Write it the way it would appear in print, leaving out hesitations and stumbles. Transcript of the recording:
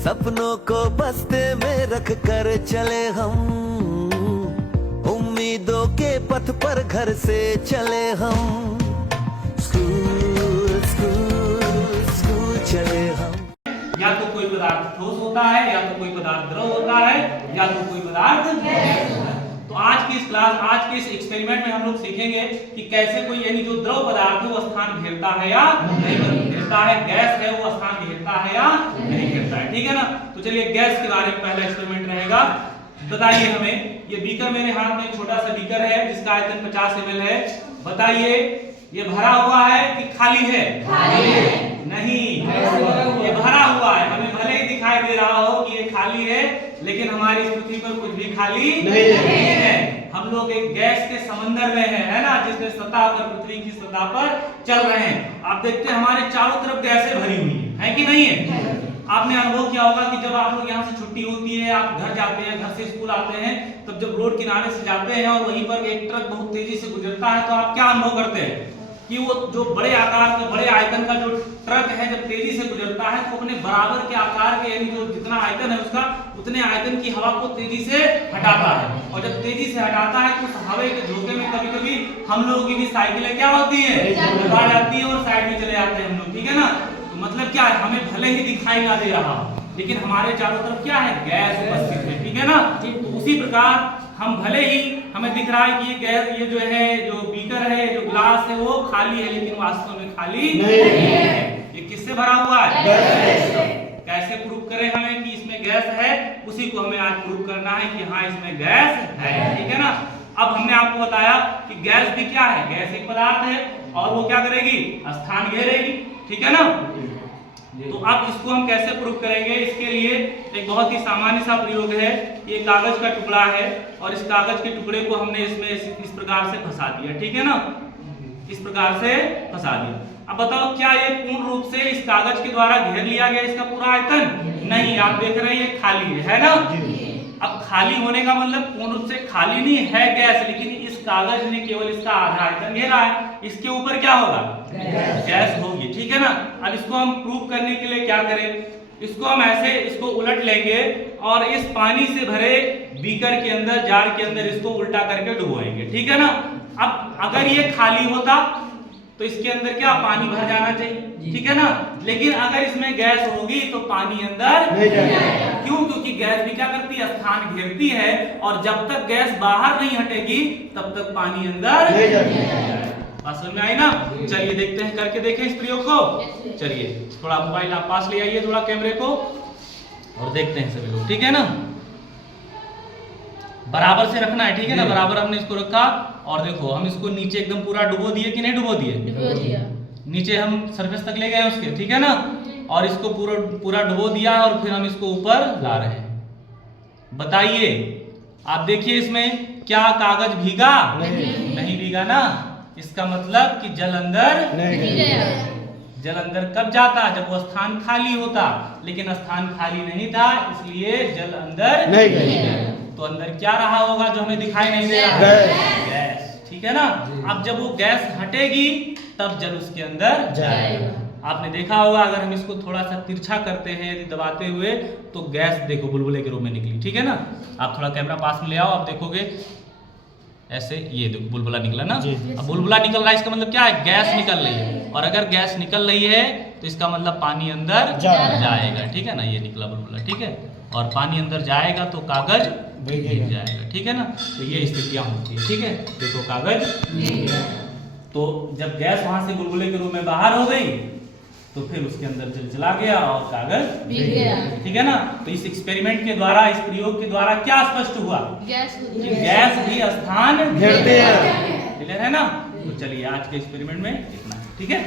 सपनों को बस्ते में रख कर चले हम, उम्मीदों के पथ पर घर से चले हम, स्कूल स्कूल स्कूल चले हम। या तो कोई पदार्थ ठोस होता है, या तो कोई पदार्थ द्रव होता है, या तो कोई पदार्थ गैस होता है। तो आज की इस क्लास, आज के इस एक्सपेरिमेंट में हम लोग सीखेंगे कि कैसे कोई यानी जो द्रव पदार्थ है वो स्थान घेरता है या नहीं घेरता है, गैस है वो स्थान घेरता है या नहीं घेरता है, ठीक है ना। तो चलिए गैस के बारे में पहला एक्सपेरिमेंट रहेगा। बताइए हमें, ये बीकर मेरे हाथ में छोटा सा बीकर है जिसका आयतन 50 ml है। बताइए ये भरा हुआ है कि खाली है? खाली है। नहीं, ये भरा हुआ है। हमें भले ही दिखाई दे रहा हो कि ये खाली है, लेकिन हमारी इस पृथ्वी पर कुछ भी खाली नहीं है। हम लोग एक गैस के समंदर में है ना, जिसमें सतह पर, पृथ्वी की सतह पर चल रहे हैं। आप देखते हैं हमारे चारों तरफ गैसें भरी हुई है कि नहीं है? आपने अनुभव किया होगा कि जब आप लोग यहाँ से छुट्टी होती है, आप घर जाते हैं, घर से स्कूल आते हैं, तब जब रोड किनारे से जाते हैं और वहीं पर एक ट्रक बहुत तेजी से गुजरता है, तो आप क्या अनुभव करते हैं कि वो जो बड़े आकार का, बड़े आयतन का जो ट्रक है जब तेजी से गुजरता है तो अपने बराबर के आकार के, यानी जो जितना आयतन है उसका, उतने आयतन की हवा को तेजी से हटाता है। और जब तेजी से हटाता है तो उस हवा के झोंके में कभी कभी हम लोगों की भी साइकिलें क्या होती है, दबा जाती है और साइड में चले जाते हैं हम लोग, ठीक है ना। तो मतलब क्या है, हमें भले ही दिखाई ना दे रहा, लेकिन हमारे चारों तरफ क्या है, गैस उपस्थित है, ठीक है ना। तो उसी प्रकार हम भले ही हमें दिख रहा है कि ये गैस, ये जो है, जो बीकर है, जो ग्लास है, वो खाली है, लेकिन वास्तव में खाली नहीं है। ये किससे भरा हुआ है? कैसे प्रूव करें हमें कि इसमें गैस है? उसी को हमें आज प्रूव करना है कि हाँ इसमें गैस है, ठीक है ना। अब हमने आपको बताया कि गैस भी क्या है, गैस एक पदार्थ है और वो क्या करेगी, स्थान घेरेगी, ठीक है ना। तो अब इसको हम कैसे प्रूव करेंगे? इसके लिए एक बहुत ही सामान्य सा प्रयोग है। ये कागज का टुकड़ा है और इस कागज के टुकड़े को हमने इसमें इस प्रकार से फंसा दिया, ठीक है ना, इस प्रकार से फंसा दिया। अब बताओ क्या ये पूर्ण रूप से इस कागज के द्वारा घेर लिया गया इसका पूरा आयतन? नहीं, आप देख रहे हैं ये खाली है ना। अब खाली होने का मतलब पूर्ण रूप से खाली नहीं है गैस, लेकिन इस कागज ने केवल इसका आधा आयतन घेरा है। इसके ऊपर क्या होगा, गैस होगी, ठीक है ना। अब इसको हम प्रूव करने के लिए क्या करें, इसको हम ऐसे इसको उलट लेंगे और इस पानी से भरे बीकर के अंदर, जार के अंदर इसको उल्टा करके डुबोएंगे, ठीक है ना। अब अगर ये खाली होता तो इसके अंदर क्या, पानी भर जाना चाहिए, ठीक है ना। लेकिन अगर इसमें गैस होगी तो पानी अंदर नहीं जाएगा। क्यों? क्योंकि गैस भी क्या करती है, स्थान घेरती है, और जब तक गैस बाहर नहीं हटेगी तब तक पानी अंदर नहीं जाएगा। बात समझ में आई ना? चलिए देखते हैं, करके देखें इस प्रयोग को। चलिए थोड़ा मोबाइल आप पास ले आइए, थोड़ा कैमरे को, और देखते हैं सभी लोग, ठीक है ना। बराबर से रखना है, ठीक है ना। बराबर हमने इसको रखा और देखो हम इसको नीचे एकदम पूरा डुबो दिए कि नहीं डुबो दिए? नीचे हम सरफेस तक ले गए उसके, ठीक है ना। और इसको पूरा डुबो दिया और फिर हम इसको ऊपर ला रहे हैं। बताइए, आप देखिए इसमें क्या कागज भीगा? नहीं भीगा ना। इसका मतलब कि जल अंदर नहीं गया। जल अंदर कब जाता? जब वो स्थान खाली होता, लेकिन स्थान खाली नहीं था, इसलिए जल अंदर नहीं गया। तो अंदर क्या रहा होगा जो हमें दिखाई नहीं दे रहा है? गैस, ठीक है ना। अब जब वो गैस हटेगी तब जल उसके अंदर जाएगा। आपने देखा होगा, अगर हम इसको थोड़ा सा तिरछा करते हैं यदि दबाते हुए, तो गैस देखो बुलबुले के रूप में निकली, ठीक है ना। आप थोड़ा कैमरा पास में ले आओ, आप देखोगे ऐसे, ये देखो बुलबुला निकला ना। अब बुलबुला निकल रहा है, इसका मतलब क्या है, गैस निकल रही है। और अगर गैस निकल रही है तो इसका मतलब पानी अंदर जाएगा, ठीक है ना। ये निकला बुलबुला, ठीक है। और पानी अंदर जाएगा तो कागज भीग जाएगा, ठीक है ना। तो ये स्थितियां होती है, ठीक है। देखो कागज, तो जब गैस वहां से बुलबुले के रूप में बाहर हो गई तो फिर उसके अंदर जल चला गया और कागज भीग गया, ठीक है ना। तो इस एक्सपेरिमेंट के द्वारा, इस प्रयोग के द्वारा क्या स्पष्ट हुआ, गैस भी स्थान घेरते हैं, क्लियर है ना। तो चलिए आज के एक्सपेरिमेंट में इतना, ठीक है।